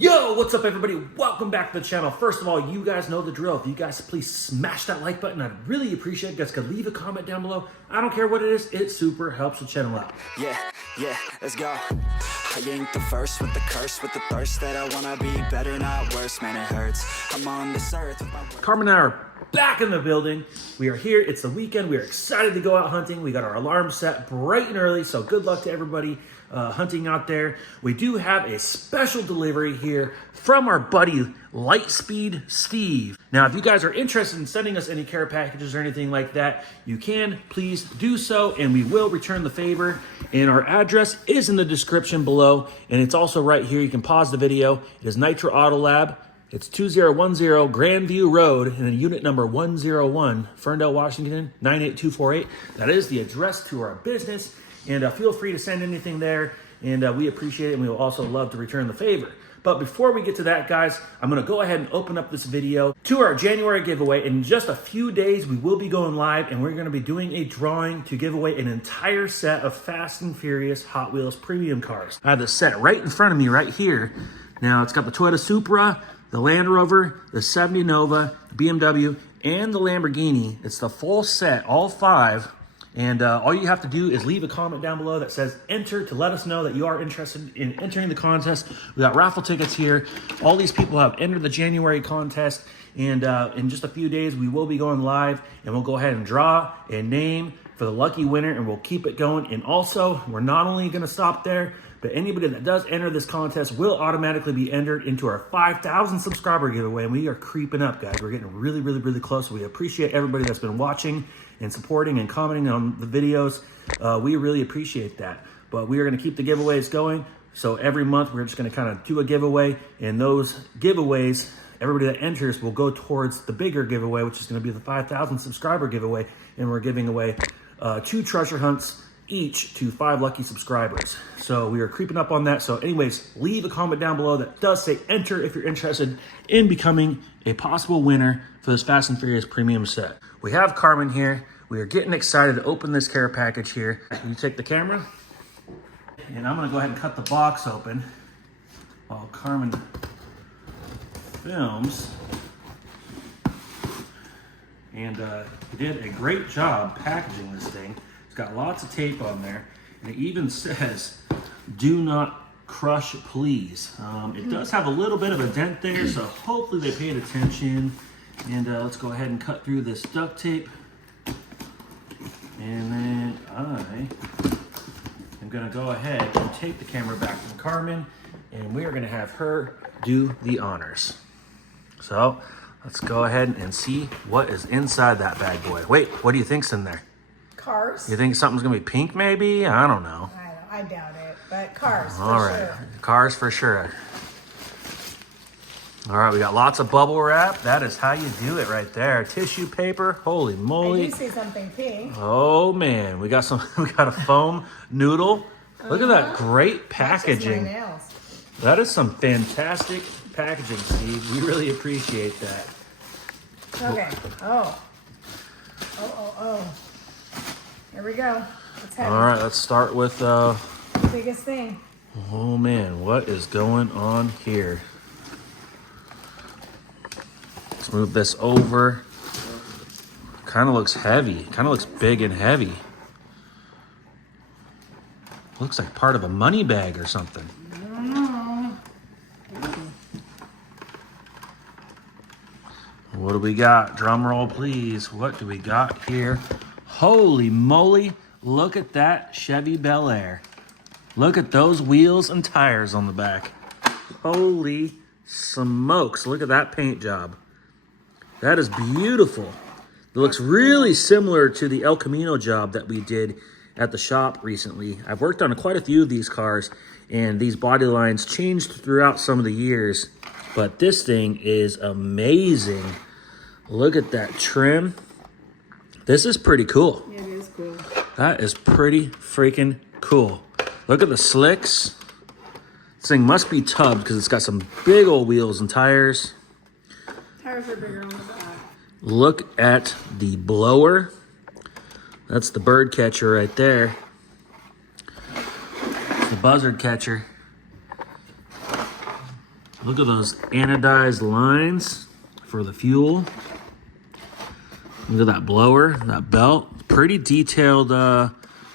Yo, what's up everybody? Welcome back to the channel. First of all, you guys know the drill. If you guys please smash that like button, I'd really appreciate it. You guys could leave a comment down below. I don't care what it is, it super helps the channel out. Yeah, let's go. I ain't the first with the curse, with the thirst that I wanna be better, not worse, man, it hurts. I'm on this earth with my Karmen and I are back in the building. We are here, it's the weekend. We are excited to go out hunting. We got our alarm set bright and early, so good luck to everybody hunting out there. We do have a special delivery here from our buddy Lightspeed Steve. Now, if you guys are interested in sending us any care packages or anything like that, you can please do so, and we will return the favor. And our address is in the description below, and it's also right here. You can pause the video. It is Nitro Autolab. It's 2010 Grandview Road, and then unit number 101, Ferndale, Washington, 98248. That is the address to our business. And feel free to send anything there, and we appreciate it, and we will also love to return the favor. But before we get to that, guys, I'm going to go ahead and open up this video to our January giveaway. In just a few days, we will be going live, and we're going to be doing a drawing to give away an entire set of Fast and Furious Hot Wheels premium cars. I have the set right in front of me right here. Now, it's got the Toyota Supra, the Land Rover, the 70 Nova, BMW, and the Lamborghini. It's the full set, all five. And all you have to do is leave a comment down below that says enter to let us know that you are interested in entering the contest. We got raffle tickets here. All these people have entered the January contest. And in just a few days, we will be going live. And we'll go ahead and draw a name for the lucky winner. And we'll keep it going. And also, we're not only going to stop there, but anybody that does enter this contest will automatically be entered into our 5,000 subscriber giveaway. And we are creeping up, guys. We're getting really, really, really close. We appreciate everybody that's been watching and supporting and commenting on the videos. We really appreciate that. But we are going to keep the giveaways going. So every month, we're just going to kind of do a giveaway. And those giveaways, everybody that enters will go towards the bigger giveaway, which is going to be the 5,000 subscriber giveaway. And we're giving away 2 treasure hunts each to 5 lucky subscribers. So we are creeping up on that. So anyways, leave a comment down below that does say enter if you're interested in becoming a possible winner for this Fast and Furious premium set. We have Karmen here. We are getting excited to open this care package here. You take the camera, and I'm gonna go ahead and cut the box open while Karmen films. And he did a great job packaging this thing. Got lots of tape on there, and it even says do not crush please. It does have a little bit of a dent there, so hopefully they paid attention. And let's go ahead and cut through this duct tape, and then I am going to go ahead and take the camera back from Karmen, and we are going to have her do the honors. So let's go ahead and see what is inside that bad boy. Wait, what do you think's in there? Cars. You think something's gonna be pink maybe? I don't know. I doubt it, but cars for All right, sure. Cars for sure. All right, we got lots of bubble wrap. That is how you do it right there. Tissue paper, holy moly. I do see something pink. Oh man, we got a foam noodle. Look at that great packaging. Matches my nails. That is some fantastic packaging, Steve. We really appreciate that. Okay. Oh. Here we go. It's heavy. All right, let's start with Biggest thing. oh man, what is going on here? Let's move this over. Kind of looks heavy. Kind of looks big and heavy. Looks like part of a money bag or something. I don't know. What do we got? Drum roll, please. What do we got here? Holy moly. Look at that Chevy Bel Air. Look at those wheels and tires on the back. Holy smokes. Look at that paint job. That is beautiful. It looks really similar to the El Camino job that we did at the shop recently. I've worked on quite a few of these cars, and these body lines changed throughout some of the years, but this thing is amazing. Look at that trim. This is pretty cool. It is cool. That is pretty freaking cool. Look at the slicks. This thing must be tubbed because it's got some big old wheels and tires. Tires are bigger on the back. Look at the blower. That's the bird catcher right there. The buzzard catcher. Look at those anodized lines for the fuel. Look at that blower, that belt. Pretty detailed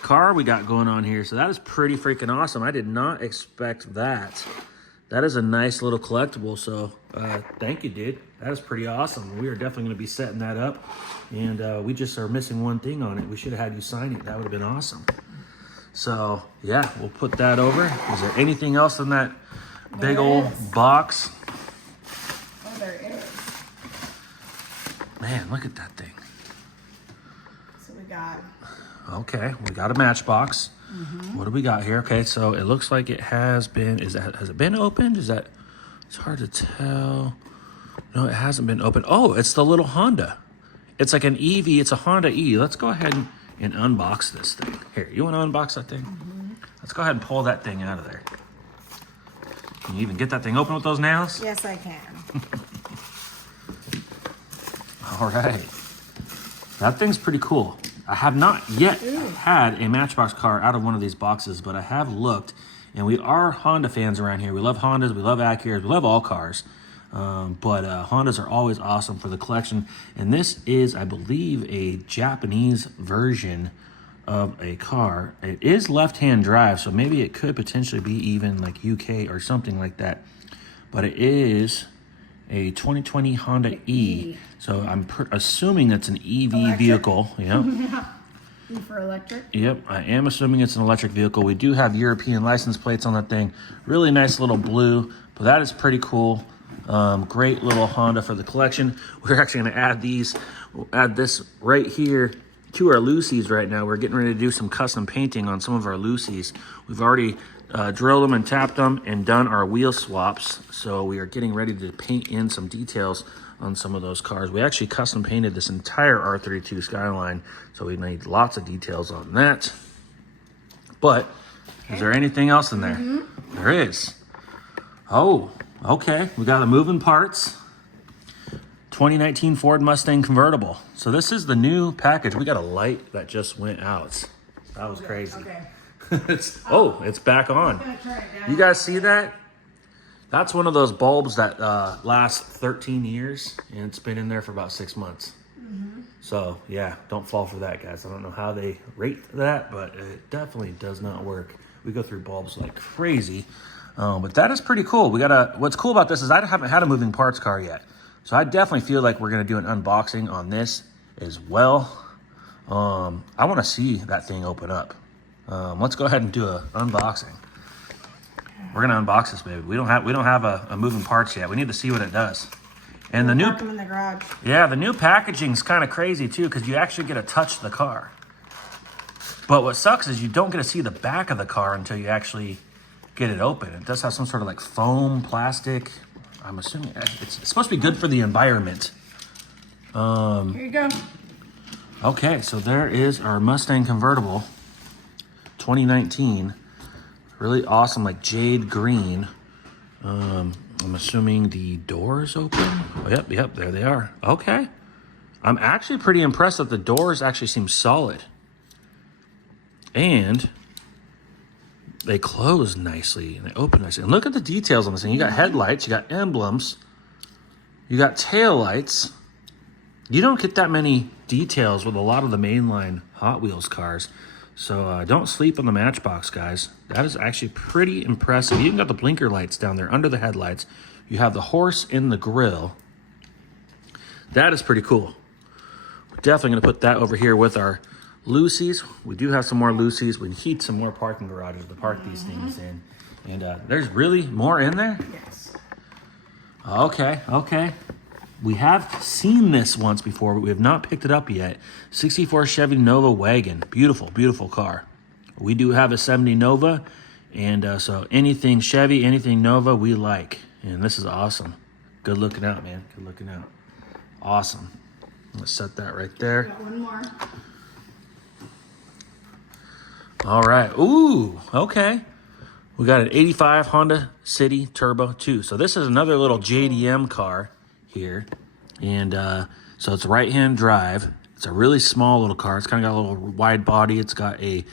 car we got going on here. So that is pretty freaking awesome. I did not expect that. That is a nice little collectible. So thank you, dude. That is pretty awesome. We are definitely going to be setting that up. And we just are missing one thing on it. We should have had you sign it. That would have been awesome. So yeah, we'll put that over. Is there anything else in that big old box? Oh, there is. Man, look at that thing. So we got. Okay, we got a matchbox. What do we got here? Okay, so it looks like it has been. Has it been opened? Is that? It's hard to tell. No, it hasn't been opened. Oh, it's the little Honda. It's like an EV. It's a Honda E. Let's go ahead and unbox this thing. Here, you want to unbox that thing? Let's go ahead and pull that thing out of there. Can you even get that thing open with those nails? Yes, I can. All right. That thing's pretty cool. I have not yet had a Matchbox car out of one of these boxes, but I have looked, and we are Honda fans around here. We love Hondas, we love Acuras, we love all cars. But Hondas are always awesome for the collection. And this is, I believe, a Japanese version of a car. It is left-hand drive, so maybe it could potentially be even like UK or something like that. But it is a 2020 Honda E. So I'm assuming it's an EV vehicle. Yep. E for electric. Yep, I am assuming it's an electric vehicle. We do have European license plates on that thing. Really nice little blue, but that is pretty cool. Great little Honda for the collection. We're actually going to add this right here to our Lucy's right now. We're getting ready to do some custom painting on some of our Lucy's. We've already drilled them and tapped them and done our wheel swaps. So we are getting ready to paint in some details on some of those cars. We actually custom painted this entire R32 Skyline, so we made lots of details on that. But is there anything else in there? There is. Oh, okay. We got the moving parts. 2019 Ford Mustang convertible. So this is the new package. We got a light that just went out. That was crazy. Okay. It's back on. I'm gonna turn it down. You guys see that? That's one of those bulbs that last 13 years, and it's been in there for about 6 months. So yeah, don't fall for that, guys. I don't know how they rate that, but it definitely does not work. We go through bulbs like crazy. But that is pretty cool. What's cool about this is I haven't had a moving parts car yet. So I definitely feel like we're gonna do an unboxing on this as well. I wanna see that thing open up. Let's go ahead and do an unboxing. We're gonna unbox this, baby. We don't have a moving parts yet. We need to see what it does. And the new, Park them in the garage. yeah, the new packaging's kind of crazy too, because you actually get to touch the car. But what sucks is you don't get to see the back of the car until you actually get it open. It does have some sort of like foam plastic. I'm assuming it's supposed to be good for the environment. Here you go. Okay, so there is our Mustang convertible, 2019. Really awesome, like jade green. I'm assuming the doors open. Oh, yep, there they are. Okay. I'm actually pretty impressed that the doors actually seem solid. And they close nicely and they open nicely. And look at the details on this thing. You got headlights, you got emblems, you got tail lights. You don't get that many details with a lot of the mainline Hot Wheels cars. So don't sleep on the Matchbox, guys. That is actually pretty impressive. You even got the blinker lights down there under the headlights. You have the horse in the grill. That is pretty cool. We're definitely going to put that over here with our Lucy's. We do have some more Lucy's. We need some more parking garages to park these things in. And there's really more in there? Yes. Okay. We have seen this once before, but we have not picked it up yet. 64 Chevy Nova wagon. Beautiful, beautiful car. We do have a 70 Nova, and so anything Chevy, anything Nova, we like. And this is awesome. Good looking out, man. Good looking out. Awesome. Let's set that right there. Got one more. All right. Ooh, okay. We got an 85 Honda City Turbo 2. So this is another little JDM car here. And so it's right-hand drive. It's a really small little car. It's kind of got a little wide body. It's got a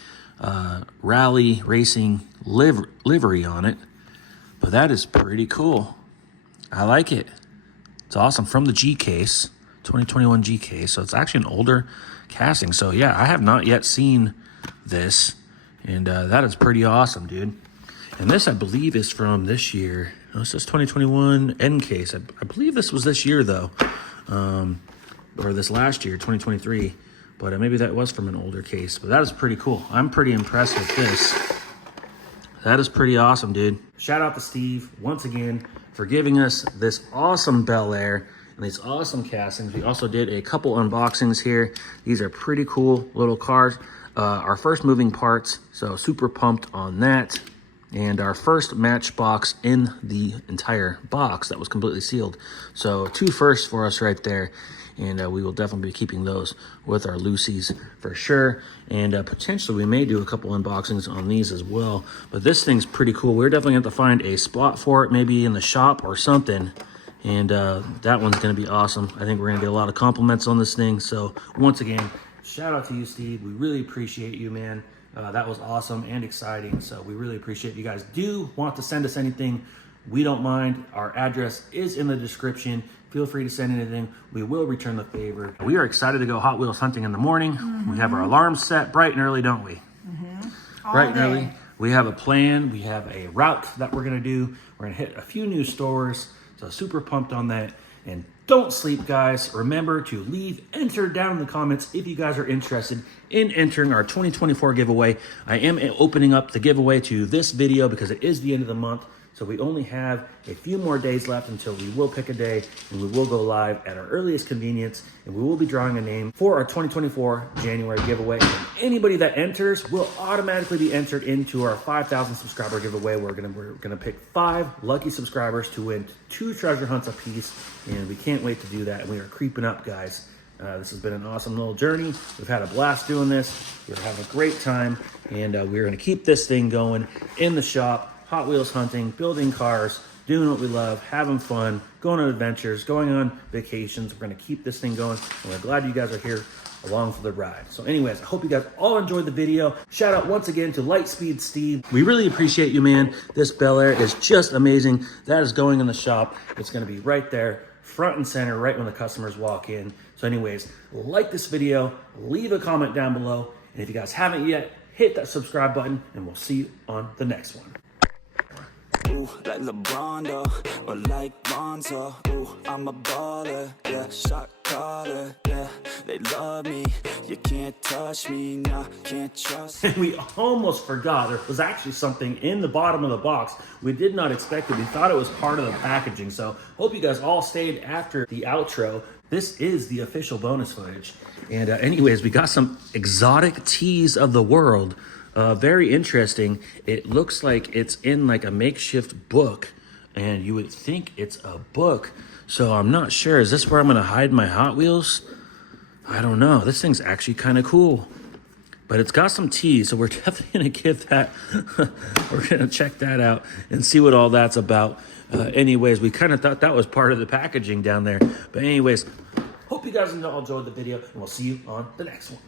rally racing livery on it. But that is pretty cool. I like it. It's awesome. From the G case, 2021 G case. So it's actually an older casting. So yeah, I have not yet seen this. And that is pretty awesome, dude. And this, I believe, is from this year. Oh, it says 2021 N case. I believe this was this year, though. Or this last year, 2023. But maybe that was from an older case. But that is pretty cool. I'm pretty impressed with this. That is pretty awesome, dude. Shout out to Steve, once again, for giving us this awesome Bel Air and these awesome castings. We also did a couple unboxings here. These are pretty cool little cars. Our first moving parts, so super pumped on that. And our first Matchbox in the entire box that was completely sealed. So 2 firsts for us right there. And we will definitely be keeping those with our Lucy's for sure. And potentially we may do a couple unboxings on these as well. But this thing's pretty cool. We're definitely going to have to find a spot for it, maybe in the shop or something. And that one's going to be awesome. I think we're going to get a lot of compliments on this thing. So once again, shout out to you, Steve. We really appreciate you, man. That was awesome and exciting. So we really appreciate you guys. Do want to send us anything, we don't mind. Our address is in the description. Feel free to send anything. We will return the favor. We are excited to go Hot Wheels hunting in the morning. We have our alarms set bright and early, don't we? Bright and early. We have a plan. We have a route that we're going to do. We're going to hit a few new stores. So super pumped on that. And don't sleep, guys. Remember to enter down in the comments if you guys are interested in entering our 2024 giveaway. I am opening up the giveaway to this video because it is the end of the month. So we only have a few more days left until we will pick a day and we will go live at our earliest convenience, and we will be drawing a name for our 2024 January giveaway. And anybody that enters will automatically be entered into our 5,000 subscriber giveaway. We're gonna pick 5 lucky subscribers to win 2 treasure hunts apiece, and we can't wait to do that. And we are creeping up, guys. This has been an awesome little journey. We've had a blast doing this. We're having a great time, and we're gonna keep this thing going in the shop. Hot Wheels hunting, building cars, doing what we love, having fun, going on adventures, going on vacations. We're going to keep this thing going, and we're glad you guys are here along for the ride. So anyways, I hope you guys all enjoyed the video. Shout out once again to Lightspeed Steve. We really appreciate you, man. This Bel Air is just amazing. That is going in the shop. It's going to be right there, front and center, right when the customers walk in. So anyways, like this video, leave a comment down below, and if you guys haven't yet, hit that subscribe button, and we'll see you on the next one. Ooh, like LeBron, though, or like Lonzo. Ooh, I'm a baller, yeah, shot caller, yeah. They love me, you can't touch me, nah, can't trust. And we almost forgot there was actually something in the bottom of the box. We did not expect it. We thought it was part of the packaging. So hope you guys all stayed after the outro. This is the official bonus footage. And anyways, we got some exotic teas of the world. Very interesting. It looks like it's in like a makeshift book, and you would think it's a book. So I'm not sure. Is this where I'm going to hide my Hot Wheels? I don't know. This thing's actually kind of cool. But it's got some tea, so we're definitely going to give that, we're going to check that out and see what all that's about. Anyways, we kind of thought that was part of the packaging down there. But anyways, hope you guys all enjoyed the video, and we'll see you on the next one.